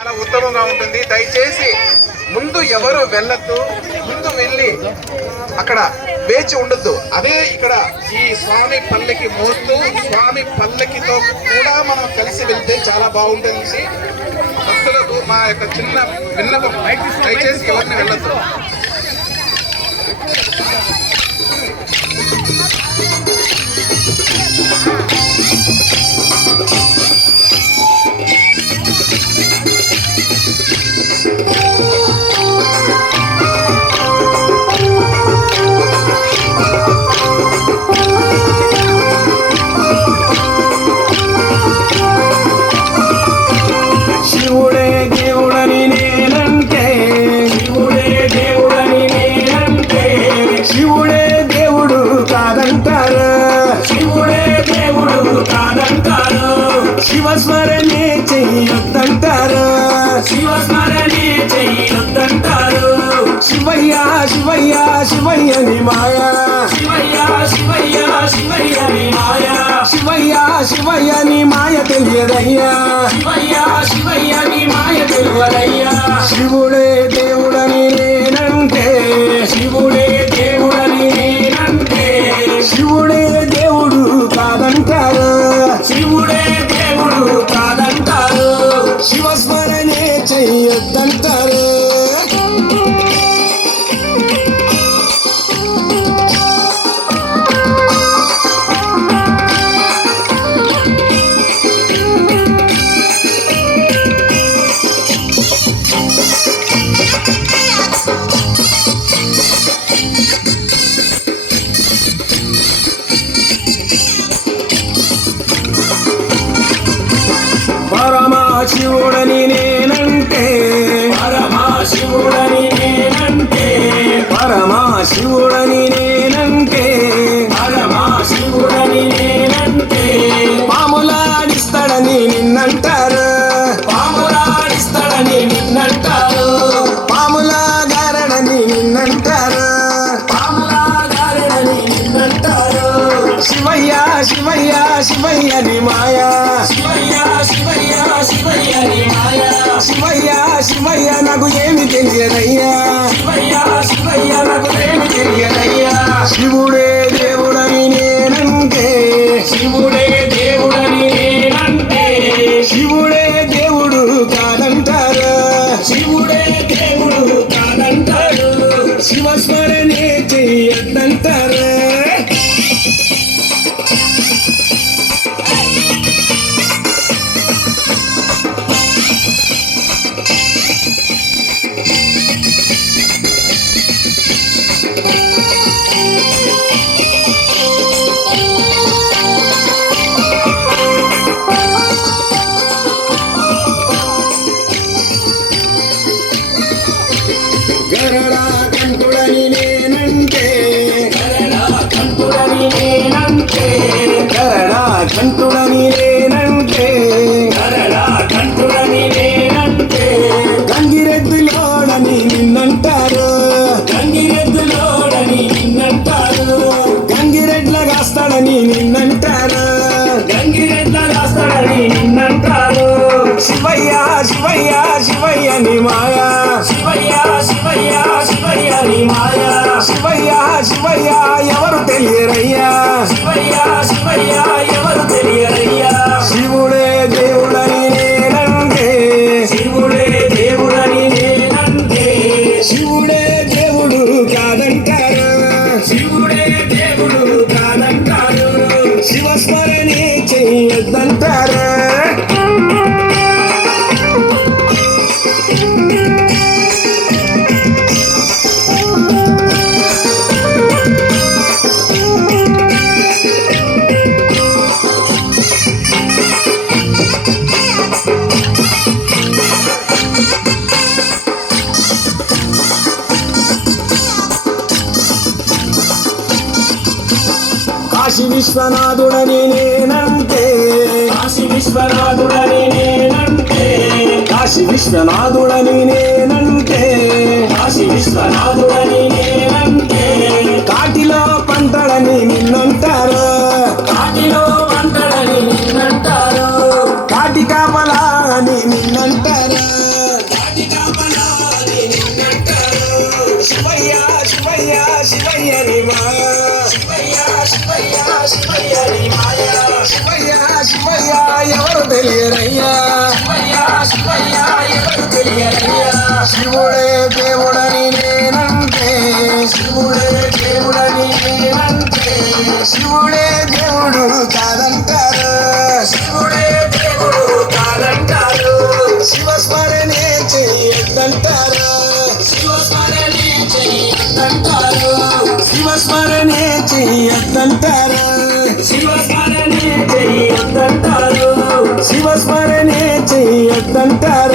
చాలా ఉత్తమంగా ఉంటుంది. దయచేసి ముందు ఎవరు వెళ్ళొద్దు, ముందు వెళ్ళి అక్కడ వేచి ఉండొద్దు. అదే ఇక్కడ ఈ స్వామి పల్లకి మోస్తూ స్వామి పల్లకితో కూడా మనం కలిసి వెళ్తే చాలా బాగుంటుంది. భక్తులకు మా యొక్క చిన్న విన్నపం, దయచేసి ఎవరిని వెళ్ళొద్దు. శివస్మరణే చెయ్యొద్దంటారు, శివస్మరణే చెయ్యొద్దంటారు. శివయ్య శివయ్య శివయ్య ని మాయ, శివయ్య శివయ్య శివయ్య ని మాయ, శివయ్య శివయ్య ని మాయ తెలియదయ్యా, శివయ్య శివయ్య ని మాయ తెలియదయ్యా. శివుడే దేవుడని నేనంటే, శివుడే దేవుడని నేనంటే, శివుడే దేవుడు కాదంటారు, శివుడే దేవుడు కాదంటారు. శివస్మరణే చెయ్యొద్దంటారు. పరమశివుడని నేనంటే, పరమశివుడని నేనంటే, పరమశివుడని నేనంటే, పరమశివుడని నేనంటే. పాములాడిస్తాడని నిన్నంటారు, పాములాడిస్తాడని నిన్నంటారు, పాములాగారడని నిన్నంటారు, పాములాగారడని నిన్నంటారు. శివయ్య శివయ్య శివయ్య ని మాయా, శివయ్య శివయ్య శివయ్య ని మాయా, శివయ్య శివయ్య నాకు ఏమి తెలియదయ్యా, శివయ్య శివయ్య నాకు ఏమి తెలియదయ్యా. శివుడే దేవుడని నేనంటే, శివుడే దేవుడని నేనంటే, శివుడే దేవుడు కాదంటారు, శివుడే దేవుడు కాదంటారు. శివస్మరణే చెయ్యొద్దంటారు. గరడా కంఠుడని నేనంటే, గరడా కంఠుడని నేనంటే, గరడా కంఠుడని నేనంటే, గరడా కంఠుడని నేనంటే. గంగిరెద్దులోడని నిన్నంటారు, గంగిరెద్దులోడని నిన్నంటారు, గంగిరెడ్ల కాస్తాడని నిన్నంటారు, గంగిరెడ్ల కాస్తాడని నిన్నంటారు. శివయ్య శివయ్య శివయ్య ని మాయా, శివయ్య శివయ్య శివయ్య ని మాయా, శివయ్య శివయ్య ఎవరు తెలియరయ్యా, శివయ్య శివయ్య ఎవరు తెలియరయ్యా. శివుడే దేవుడని నేనంటే, శివుడే దేవుడని నేనంటే, శివుడే దేవుడు కాదంటారు, శివుడే దేవుడు కాదంటారు. శివస్మరణే చెయ్యొద్దంటారు. కాశీ విశ్వనాథుడని నేనంటే, కాశీ విశ్వనాథుడని నేనంటే, కాశీ విశ్వనాథుడని నేనంటే, కాశీ విశ్వనాథుడని నేనంటే. కాటిలో పంటడని నిన్నంటారు, కాటిలో పంటడని నిన్నంటారు, కాటి కాపలా అని నిన్నంటారు. మాయ శివయ్య శివయ్య శివయ్య నీ మాయ శివయ్య శివయ్య ఎవరు తెలియరయ్యా శివయ్య శివయ్య ఎవరు తెలియరయ్యా శివుడే దేవుడని నేనంటే శివుడే దేవుడని నేనంటే శివుడే దేవుడు కాదంటారు శివుడే దేవుడు కాదంటారు శివస్మరణే చెయ్యొద్దంటారు శివస్మరణే చెయ్యొద్దంటారు శివస్మరణే చెయ్యొద్దంటారు శివస్మరణే చెయ్యొద్దంటారు శివస్మరణే చెయ్యొద్దంటారు